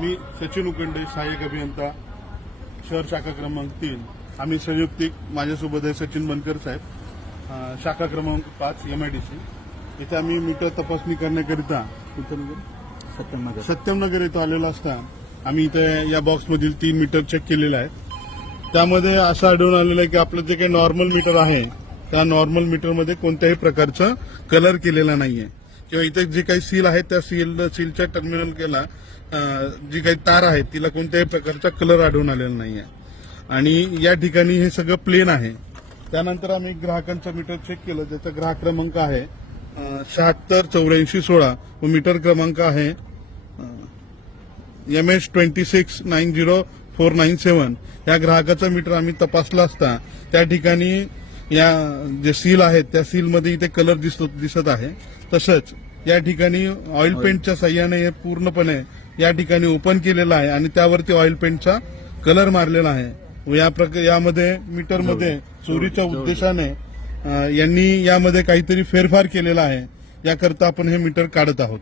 मी सचिन उकंडे, सहाय्यक अभियंता, शहर शाखा क्रमांक 3. आम्ही संयुक्तिक, माझ्यासोबत आहे सचिन बनकर साहेब, शाखा क्रमांक 5 MIDC. इथे आम्ही मीटर तपासणी करण्याकरिता सत्यमनगर इथं आलेलो असता आम्ही इथे या बॉक्समधील 3 मीटर चेक केलेले आहेत. त्यामध्ये असं आढळून आलेलं आहे की आपलं जे काही नॉर्मल मीटर आहे त्या नॉर्मल मीटरमध्ये कोणत्याही प्रकारचा कलर केलेला नाहीये, किंवा इथे जे काही सील आहे त्या सीलच्या टर्मिनल केला जी काही तार आहे तिला कोणत्याही प्रकारचा कलर आढळून आलेला नाहीये. आणि या ठिकाणी हे सगळं प्लेन आहे. त्यानंतर आम्ही ग्राहकांचं मीटर चेक केलं, ज्याचा ग्राहक क्रमांक आहे 768416 व मीटर क्रमांक आहे MS2690497. या ग्राहकाचा मीटर आम्ही तपासला असता त्या ठिकाणी या जे सील आहेत त्या सीलमध्ये इथे कलर दिसत आहे. तसंच या ठिकाणी ऑइल पेंटच्या साह्याने हे पूर्णपणे या ठिकाणी ओपन केलेलं आहे आणि त्यावरती ऑइल पेंटचा कलर मारलेला आहे. यामध्ये मीटरमध्ये चोरीच्या उद्देशाने यांनी यामध्ये काहीतरी फेरफार केलेला आहे. याकरता आपण हे मीटर काढत आहोत.